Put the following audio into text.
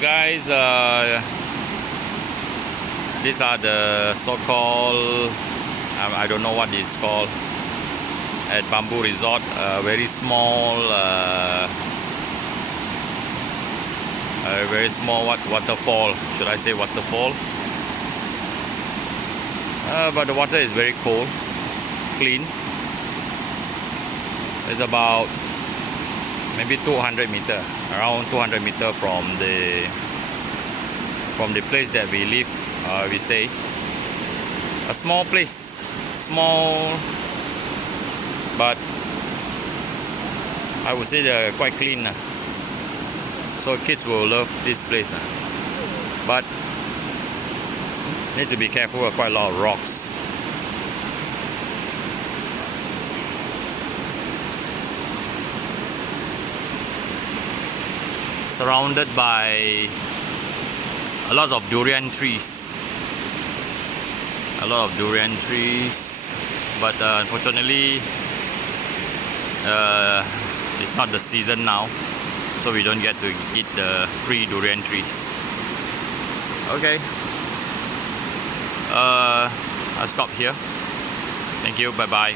guys, these are the so-called, I don't know what it's called, at Bamboo Resort, very small waterfall, should I say waterfall? But the water is very cold, clean. It's about maybe 200 meter, around 200 meter from the place that we live, we stay. A small place, small, but I would say they're quite clean. So kids will love this place. But need to be careful with quite a lot of rocks. Surrounded by a lot of durian trees. But unfortunately it's not the season now, so we don't get to eat the free durian trees. Okay, I'll stop here. Thank you, bye bye.